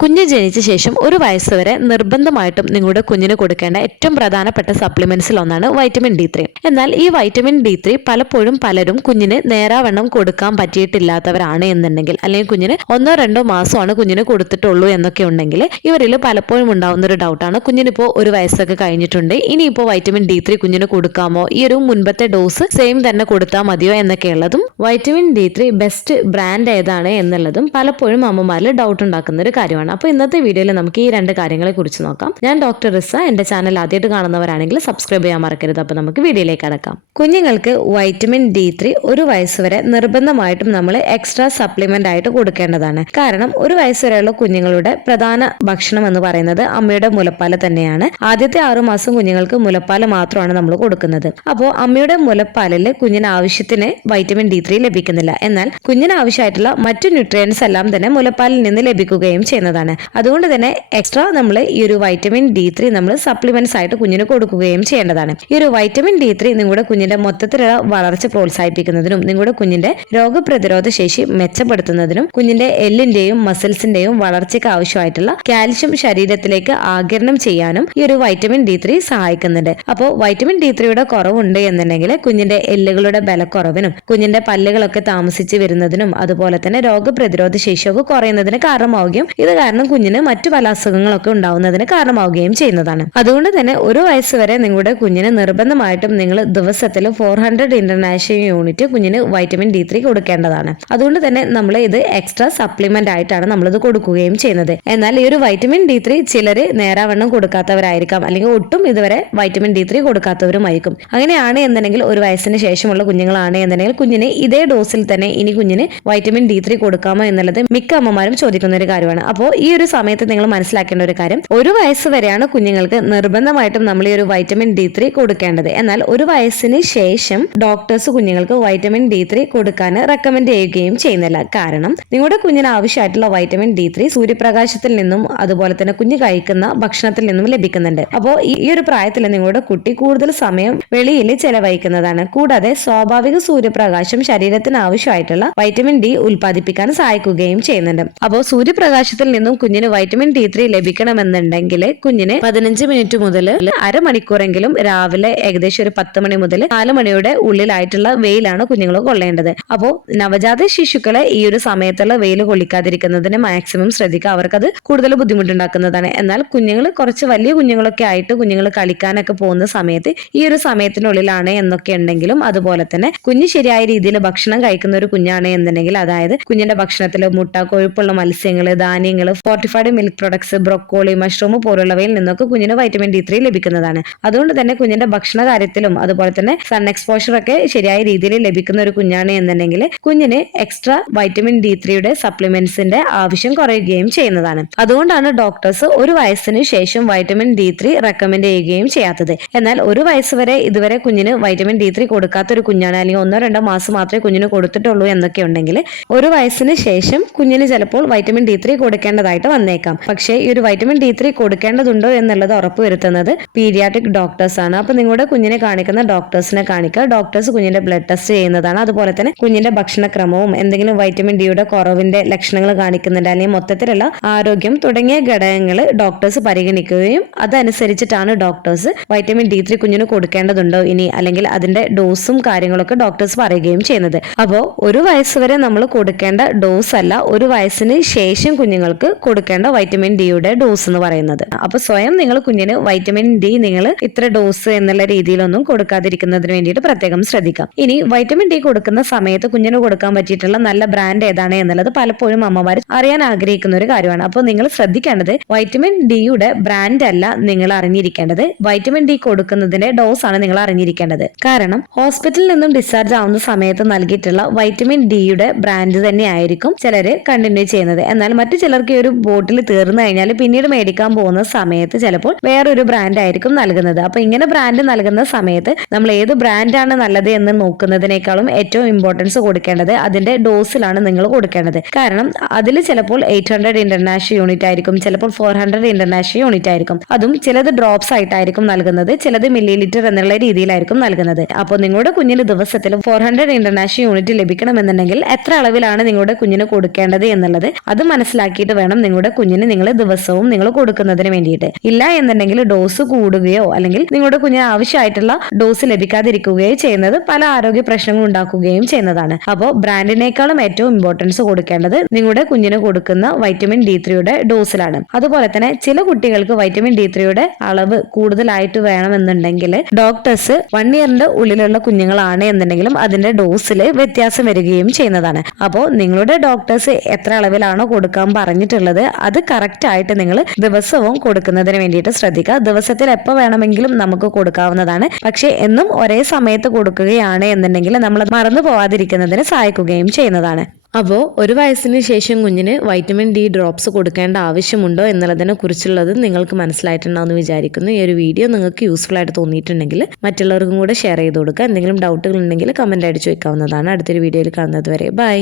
കുഞ്ഞ് ജനിച്ച ശേഷം ഒരു വയസ്സ് വരെ നിർബന്ധമായിട്ടും നിങ്ങളുടെ കുഞ്ഞിന് കൊടുക്കേണ്ട ഏറ്റവും പ്രധാനപ്പെട്ട സപ്ലിമെന്റ്സിൽ ഒന്നാണ് വൈറ്റമിൻ ഡി ത്രീ എന്നാൽ ഈ വൈറ്റമിൻ ഡി ത്രീ പലപ്പോഴും പലരും കുഞ്ഞിന് നേരാവണ്ണം കൊടുക്കാൻ പറ്റിയിട്ടില്ലാത്തവരാണ് എന്നുണ്ടെങ്കിൽ അല്ലെങ്കിൽ കുഞ്ഞിന് ഒന്നോ രണ്ടോ മാസമാണ് കുഞ്ഞിന് കൊടുത്തിട്ടുള്ളൂ എന്നൊക്കെ ഉണ്ടെങ്കിൽ ഇവരിൽ പലപ്പോഴും ഉണ്ടാവുന്ന ഒരു ഡൗട്ടാണ് കുഞ്ഞിനിപ്പോൾ ഒരു വയസ്സൊക്കെ കഴിഞ്ഞിട്ടുണ്ട് ഇനിയിപ്പോൾ വൈറ്റമിൻ ഡി ത്രീ കുഞ്ഞിന് കൊടുക്കാമോ? ഈ ഒരു മുൻപത്തെ ഡോസ് സെയിം തന്നെ കൊടുത്താൽ മതിയോ എന്നൊക്കെയുള്ളതും vitamin D three best brand ഏതാണ് എന്നുള്ളതും പലപ്പോഴും അമ്മമാരിൽ ഡൗട്ട് ഉണ്ടാക്കുന്ന ഒരു കാര്യമാണ്. അപ്പോൾ ഇന്നത്തെ വീഡിയോയിൽ നമുക്ക് ഈ രണ്ട് കാര്യങ്ങളെ കുറിച്ച് നോക്കാം. ഞാൻ ഡോക്ടർ റിസ. എന്റെ ചാനൽ ആദ്യമായിട്ട് കാണുന്നവരാണെങ്കിൽ സബ്സ്ക്രൈബ് ചെയ്യാൻ മറക്കരുത്. അപ്പോൾ നമുക്ക് വീഡിയോയിലേക്ക് അടക്കാം കുഞ്ഞുങ്ങൾക്ക് വൈറ്റമിൻ ഡി ത്രീ ഒരു വയസ്സ് വരെ നിർബന്ധമായിട്ടും നമ്മൾ എക്സ്ട്രാ സപ്ലിമെന്റ് ആയിട്ട് കൊടുക്കേണ്ടതാണ്. കാരണം ഒരു വയസ്സ് വരെയുള്ള കുഞ്ഞുങ്ങളുടെ പ്രധാന ഭക്ഷണം എന്ന് പറയുന്നത് അമ്മയുടെ മുലപ്പാൽ തന്നെയാണ്. ആദ്യത്തെ ആറു മാസം കുഞ്ഞുങ്ങൾക്ക് മുലപ്പാൽ മാത്രമാണ് നമ്മൾ കൊടുക്കുന്നത്. അപ്പോൾ അമ്മയുടെ മുലപ്പാലിൽ കുഞ്ഞിന് ആവശ്യത്തിന് വൈറ്റമിൻ ഡി ത്രീ ലഭിക്കുന്നില്ല. എന്നാൽ കുഞ്ഞിന് ആവശ്യമായിട്ടുള്ള മറ്റു ന്യൂട്രിയൻസ് എല്ലാം തന്നെ മുലപ്പാലിൽ നിന്ന് ലഭിക്കുകയും ചെയ്യുന്നതാണ് അതുകൊണ്ട് തന്നെ എക്സ്ട്രാ നമ്മൾ ഈ ഒരു വൈറ്റമിൻ ഡി ത്രീ നമ്മൾ സപ്ലിമെന്റ്സ് ആയിട്ട് കുഞ്ഞിന് കൊടുക്കുകയും ചെയ്യേണ്ടതാണ്. ഈ ഒരു വൈറ്റമിൻ ഡി ത്രീ നിങ്ങളുടെ കുഞ്ഞിന്റെ മൊത്തത്തിലുള്ള വളർച്ച പ്രോത്സാഹിപ്പിക്കുന്നതിനും നിങ്ങളുടെ കുഞ്ഞിന്റെ രോഗപ്രതിരോധ ശേഷി മെച്ചപ്പെടുത്തുന്നതിനും കുഞ്ഞിന്റെ എല്ലിന്റെയും മസിൽസിന്റെയും വളർച്ചയ്ക്ക് ആവശ്യമായിട്ടുള്ള കാൽഷ്യം ശരീരത്തിലേക്ക് ആകിരണം ചെയ്യാനും ഈ ഒരു വൈറ്റമിൻ ഡി ത്രീ സഹായിക്കുന്നുണ്ട്. അപ്പോൾ വൈറ്റമിൻ ഡി ത്രീയുടെ കുറവുണ്ട് എന്നുണ്ടെങ്കിൽ കുഞ്ഞിന്റെ എല്ലുകളുടെ ബലക്കുറവിനും കുഞ്ഞിന്റെ പല്ലുകളൊക്കെ താമസിച്ച് വരുന്നതിനും അതുപോലെ തന്നെ രോഗപ്രതിരോധ ശേഷിയൊക്കെ കുറയുന്നതിന് കാരണമാവുകയും ഇത് കാരണം കുഞ്ഞിന് മറ്റു പല അസുഖങ്ങളൊക്കെ ഉണ്ടാവുന്നതിന് കാരണമാവുകയും ചെയ്യുന്നതാണ്. അതുകൊണ്ട് തന്നെ ഒരു വയസ്സ് വരെ നിങ്ങളുടെ കുഞ്ഞിന് നിർബന്ധമായിട്ടും നിങ്ങൾ ദിവസത്തിൽ ഫോർ ഹൺഡ്രഡ് ഇന്റർനാഷണൽ യൂണിറ്റ് കുഞ്ഞിന് വൈറ്റമിൻ ഡി ത്രീ കൊടുക്കേണ്ടതാണ്. അതുകൊണ്ട് തന്നെ നമ്മൾ ഇത് എക്സ്ട്രാ സപ്ലിമെന്റ് ആയിട്ടാണ് നമ്മളിത് കൊടുക്കുകയും ചെയ്യുന്നത്. എന്നാൽ ഈ ഒരു വൈറ്റമിൻ ഡി ത്രീ ചിലർ നേരാവണ്ണം കൊടുക്കാത്തവരായിരിക്കാം. അല്ലെങ്കിൽ ഒട്ടും ഇതുവരെ വൈറ്റമിൻ ഡി ത്രീ കൊടുക്കാത്തവരുമായിരിക്കും. അങ്ങനെയാണ് എന്നുണ്ടെങ്കിൽ ഒരു വയസ്സിന് ശേഷമുള്ള കുഞ്ഞുങ്ങളാണ് എന്നുണ്ടെങ്കിൽ കുഞ്ഞിന് ഇതേ ഡോസിൽ തന്നെ ഇനി കുഞ്ഞിന് വൈറ്റമിൻ ഡി ത്രീ കൊടുക്കാമോ എന്നുള്ളത് മിക്ക അമ്മമാരും ചോദിക്കുന്ന ഒരു കാര്യമാണ്. അപ്പോൾ ഈ ഒരു സമയത്ത് നിങ്ങൾ മനസ്സിലാക്കേണ്ട ഒരു കാര്യം. ഒരു വയസ്സ് വരെയാണ് കുഞ്ഞുങ്ങൾക്ക് നിർബന്ധമായിട്ടും നമ്മൾ ഈ ഒരു വൈറ്റമിൻ ഡി ത്രീ കൊടുക്കേണ്ടത്. എന്നാൽ ഒരു വയസ്സിന് ശേഷം ഡോക്ടേഴ്സ് കുഞ്ഞുങ്ങൾക്ക് വൈറ്റമിൻ ഡി ത്രീ കൊടുക്കാൻ റെക്കമെൻഡ് ചെയ്യുകയും ചെയ്യുന്നില്ല. കാരണം നിങ്ങളുടെ കുഞ്ഞിന് ആവശ്യമായിട്ടുള്ള വൈറ്റമിൻ ഡി ത്രീ സൂര്യപ്രകാശത്തിൽ നിന്നും അതുപോലെ തന്നെ കുഞ്ഞ് കഴിക്കുന്ന ഭക്ഷണത്തിൽ നിന്നും ലഭിക്കുന്നുണ്ട്. അപ്പോൾ ഈ ഒരു പ്രായത്തിൽ നിങ്ങളുടെ കുട്ടി കൂടുതൽ സമയം വെളിയിൽ ചെലവഴിക്കുന്നതാണ്. കൂടാതെ സ്വാഭാവിക സൂര്യപ്രകാശം ശരീരത്തിന് ആവശ്യമായിട്ടുള്ള വൈറ്റമിൻ ഡി ഉൽപ്പാദിപ്പിക്കാൻ സഹായിക്കുകയും ചെയ്യുന്നുണ്ട്. അപ്പോൾ സൂര്യപ്രകാശത്തിൽ നിന്നും കുഞ്ഞിന് വൈറ്റമിൻ ഡി ത്രീ ലഭിക്കണമെന്നുണ്ടെങ്കിൽ കുഞ്ഞിന് പതിനഞ്ച് മിനിറ്റ് മുതൽ അരമണിക്കൂറെങ്കിലും രാവിലെ ഏകദേശം ഒരു പത്ത് മണി മുതൽ നാല് മണിയുടെ ഉള്ളിലായിട്ടുള്ള വെയിലാണ് കുഞ്ഞുങ്ങൾ കൊള്ളേണ്ടത്. അപ്പോൾ നവജാത ശിശുക്കളെ ഈ ഒരു സമയത്തുള്ള വെയിൽ കൊള്ളിക്കാതിരിക്കുന്നതിന് മാക്സിമം ശ്രദ്ധിക്കുക. അവർക്കത് കൂടുതൽ ബുദ്ധിമുട്ടുണ്ടാക്കുന്നതാണ്. എന്നാൽ കുഞ്ഞുങ്ങൾ കുറച്ച് വലിയ കുഞ്ഞുങ്ങളൊക്കെ ആയിട്ട് കുഞ്ഞുങ്ങൾ കളിക്കാനൊക്കെ പോകുന്ന സമയത്ത് ഈ ഒരു സമയത്തിനുള്ളിലാണ് എന്നൊക്കെ ഉണ്ടെങ്കിലും അതുപോലെ തന്നെ കുഞ്ഞ് ശരിയായ രീതിയിൽ ഭക്ഷണം കഴിക്കുന്ന ഒരു കുഞ്ഞാണ് എന്നുണ്ടെങ്കിൽ അതായത് കുഞ്ഞിന്റെ ഭക്ഷണത്തിൽ മുട്ട കൊഴുപ്പുള്ള മത്സ്യങ്ങൾ ധാന്യങ്ങൾ fortified milk products broccoli mushroom പോലുള്ളവയിൽ നിന്നൊക്കെ കുഞ്ഞിന് വൈറ്റമിൻ ഡി ത്രീ ലഭിക്കുന്നതാണ്. അതുകൊണ്ട് തന്നെ കുഞ്ഞിന്റെ ഭക്ഷണ കാര്യത്തിലും അതുപോലെ തന്നെ സൺ എക്സ്പോഷർ ഒക്കെ ശരിയായ രീതിയിൽ ലഭിക്കുന്ന ഒരു കുഞ്ഞാണ് എന്നുണ്ടെങ്കിൽ കുഞ്ഞിന് എക്സ്ട്രാ വൈറ്റമിൻ ഡി ത്രീയുടെ സപ്ലിമെന്റ്സിന്റെ ആവശ്യം കുറയുകയും ചെയ്യുന്നതാണ്. അതുകൊണ്ടാണ് ഡോക്ടേഴ്സ് ഒരു വയസ്സിന് ശേഷം വൈറ്റമിൻ ഡി ത്രീ റെക്കമെൻഡ് ചെയ്യുകയും ചെയ്യാത്തത്. എന്നാൽ ഒരു വയസ്സ് വരെ ഇതുവരെ കുഞ്ഞിന് വൈറ്റമിൻ ഡി ത്രീ കൊടുക്കാത്ത ഒരു കുഞ്ഞാണ് അല്ലെങ്കിൽ ഒന്നോ രണ്ടോ മാസം മാത്രമേ കുഞ്ഞിന് കൊടുത്തിട്ടുള്ളൂ എന്നൊക്കെ ഉണ്ടെങ്കിൽ ഒരു വയസ്സിന് ശേഷം കുഞ്ഞിന് ചിലപ്പോൾ വൈറ്റമിൻ ഡി ത്രീ കൊടുക്കേണ്ടതായിട്ട് വന്നേക്കാം. പക്ഷേ ഈ ഒരു വൈറ്റമിൻ ഡി ത്രീ കൊടുക്കേണ്ടതുണ്ടോ എന്നുള്ളത് ഉറപ്പുവരുത്തുന്നത് പീഡിയാട്രിക് ഡോക്ടേഴ്സ് ആണ്. അപ്പൊ നിങ്ങളുടെ കുഞ്ഞിനെ കാണിക്കുന്ന ഡോക്ടേഴ്സിനെ കാണിക്കുക. ഡോക്ടേഴ്സ് കുഞ്ഞിന്റെ ബ്ലഡ് ടെസ്റ്റ് ചെയ്യുന്നതാണ്. അതുപോലെ തന്നെ കുഞ്ഞിന്റെ ഭക്ഷണക്രമവും എന്തെങ്കിലും വൈറ്റമിൻ ഡിയുടെ കുറവിന്റെ ലക്ഷണങ്ങൾ കാണിക്കുന്നുണ്ട്. അല്ലെങ്കിൽ മൊത്തത്തിലുള്ള ആരോഗ്യം തുടങ്ങിയ ഘടകങ്ങൾ ഡോക്ടേഴ്സ് പരിഗണിക്കുകയും അതനുസരിച്ചിട്ടാണ് ഡോക്ടേഴ്സ് വൈറ്റമിൻ ഡി ത്രീ കുഞ്ഞിന് കൊടുക്കേണ്ടതുണ്ടോ ഇനി അല്ലെങ്കിൽ അതിന്റെ ഡോസും കാര്യങ്ങളൊക്കെ ഡോക്ടേഴ്സ് പറയുകയും ചെയ്യുന്നത്. അപ്പോൾ ഒരു വയസ്സ് വരെ നമ്മൾ കൊടുക്കേണ്ട ഡോസ് അല്ല. ഒരു വയസ്സിന് ശേഷം കുഞ്ഞുങ്ങൾക്ക് കൊടുക്കേണ്ട വൈറ്റമിൻ ഡിയുടെ ഡോസ് എന്ന് പറയുന്നത്. അപ്പൊ സ്വയം നിങ്ങൾ കുഞ്ഞിന് വൈറ്റമിൻ ഡി നിങ്ങൾ ഇത്ര ഡോസ് എന്നുള്ള രീതിയിലൊന്നും കൊടുക്കാതിരിക്കുന്നതിന് വേണ്ടിയിട്ട് പ്രത്യേകം ശ്രദ്ധിക്കാം. ഇനി വൈറ്റമിൻ ഡി കൊടുക്കുന്ന സമയത്ത് കുഞ്ഞിന് കൊടുക്കാൻ പറ്റിയിട്ടുള്ള നല്ല ബ്രാൻഡ് ഏതാണ് എന്നുള്ളത് പലപ്പോഴും അമ്മമാർ അറിയാൻ ആഗ്രഹിക്കുന്ന ഒരു കാര്യമാണ്. അപ്പോൾ നിങ്ങൾ ശ്രദ്ധിക്കേണ്ടത് വൈറ്റമിൻ ഡിയുടെ ബ്രാൻഡ് അല്ല നിങ്ങൾ അറിഞ്ഞിരിക്കേണ്ടത്. വൈറ്റമിൻ ഡി കൊടുക്കുന്നതിന്റെ ഡോസ് ആണ് നിങ്ങൾ അറിഞ്ഞിരിക്കേണ്ടത്. കാരണം ഹോസ്പിറ്റലിൽ നിന്നും ഡിസ്ചാർജ് ആവുന്ന സമയത്ത് നൽകിയിട്ടുള്ള വൈറ്റമിൻ ഡിയുടെ ബ്രാൻഡ് തന്നെ ആയിരിക്കും ചിലർ കണ്ടിന്യൂ ചെയ്യുന്നത്. എന്നാൽ മറ്റു ചിലർക്ക് ഈ ഒരു ബോട്ടിൽ തീർന്നു കഴിഞ്ഞാൽ പിന്നീട് മേടിക്കാൻ പോകുന്ന സമയത്ത് ചിലപ്പോൾ വേറൊരു ബ്രാൻഡ് ആയിരിക്കും നൽകുന്നത്. അപ്പൊ ഇങ്ങനെ ബ്രാൻഡ് നൽകുന്ന സമയത്ത് നമ്മൾ ഏത് ബ്രാൻഡാണ് നല്ലത് എന്ന് നോക്കുന്നതിനേക്കാളും ഏറ്റവും ഇമ്പോർട്ടൻസ് കൊടുക്കേണ്ടത് അതിന്റെ ഡോസിലാണ് നിങ്ങൾ കൊടുക്കേണ്ടത്. കാരണം അതിൽ ചിലപ്പോൾ എയ്റ്റ് ഹൺഡ്രഡ് ഇന്റർനാഷണൽ യൂണിറ്റ് ആയിരിക്കും ചിലപ്പോൾ ഫോർ ഹൺഡ്രഡ് ഇന്റർനാഷണൽ യൂണിറ്റ് ആയിരിക്കും. അതും ചിലത് ഡ്രോപ്സ് ആയിട്ടായിരിക്കും നൽകുന്നത് ചിലത് മില്ലി ലിറ്റർ എന്നുള്ള രീതിയിലായിരിക്കും നൽകുന്നത്. അപ്പോൾ നിങ്ങളുടെ കുഞ്ഞിന് ദിവസത്തിൽ ഫോർ ഹൺഡ്രഡ് ഇന്റർനാഷണൽ യൂണിറ്റ് ലഭിക്കണമെന്നുണ്ടെങ്കിൽ എത്ര അളവിലാണ് നിങ്ങളുടെ കുഞ്ഞിന് കൊടുക്കേണ്ടത് എന്നുള്ളത് അത് മനസ്സിലാക്കിയിട്ട് വേണം നിങ്ങളുടെ കുഞ്ഞിന് നിങ്ങൾ ദിവസവും നിങ്ങൾ കൊടുക്കുന്നതിന് വേണ്ടിയിട്ട്. ഇല്ല എന്നുണ്ടെങ്കിൽ ഡോസ് കൂടുകയോ അല്ലെങ്കിൽ നിങ്ങളുടെ കുഞ്ഞിന് ആവശ്യമായിട്ടുള്ള ഡോസ് ലഭിക്കാതിരിക്കുകയോ ചെയ്യുന്നത് പല ആരോഗ്യ പ്രശ്നങ്ങൾ ഉണ്ടാക്കുകയും ചെയ്യുന്നതാണ്. അപ്പോൾ ബ്രാൻഡിനേക്കാളും ഏറ്റവും ഇമ്പോർട്ടൻസ് കൊടുക്കേണ്ടത് നിങ്ങളുടെ കുഞ്ഞിന് കൊടുക്കുന്ന വൈറ്റമിൻ ഡി ത്രീയുടെ ഡോസിലാണ് അതുപോലെ തന്നെ ചില കുട്ടികൾക്ക് വൈറ്റമിൻ ഡി ത്രീയുടെ അളവ് കൂടുതലായിട്ട് വേണമെന്നുണ്ടെങ്കിൽ ഡോക്ടേഴ്സ് വൺ ഇയറിന്റെ ഉള്ളിലുള്ള കുഞ്ഞുങ്ങളാണ് എന്നുണ്ടെങ്കിലും അതിന്റെ ഡോസിൽ വ്യത്യാസം വരികയും ചെയ്യുന്നതാണ്. അപ്പോൾ നിങ്ങളുടെ ഡോക്ടേഴ്സ് എത്ര അളവിലാണോ കൊടുക്കാൻ പറഞ്ഞിട്ടുള്ളത് അത് കറക്റ്റ് ആയിട്ട് നിങ്ങൾ ദിവസവും കൊടുക്കുന്നതിന് വേണ്ടിയിട്ട് ശ്രദ്ധിക്കുക. ദിവസത്തിൽ എപ്പോൾ വേണമെങ്കിലും നമുക്ക് കൊടുക്കാവുന്നതാണ്. പക്ഷേ എന്നും ഒരേ സമയത്ത് കൊടുക്കുകയാണ് എന്നുണ്ടെങ്കിൽ നമ്മൾ മറന്നു പോവാതിരിക്കുന്നതിന് സഹായിക്കുകയും ചെയ്യുന്നതാണ്. അപ്പോൾ ഒരു വയസ്സിന് ശേഷം കുഞ്ഞിന് വൈറ്റമിൻ ഡി ഡ്രോപ്സ് കൊടുക്കേണ്ട ആവശ്യമുണ്ടോ എന്നുള്ളതിനെ കുറിച്ചുള്ളത് നിങ്ങൾക്ക് മനസ്സിലായിട്ടുണ്ടാവുമെന്ന് വിചാരിക്കുന്നു. ഈ ഒരു വീഡിയോ നിങ്ങൾക്ക് യൂസ്ഫുൾ ആയിട്ട് തോന്നിയിട്ടുണ്ടെങ്കിൽ മറ്റുള്ളവർക്കും കൂടെ ഷെയർ ചെയ്ത് കൊടുക്കുക. എന്തെങ്കിലും ഡൗട്ടുകൾ ഉണ്ടെങ്കിൽ കമന്റ് ആയിട്ട് ചോദിക്കാവുന്നതാണ് അടുത്തൊരു വീഡിയോയിൽ കാണുന്നത് വരെ. ബൈ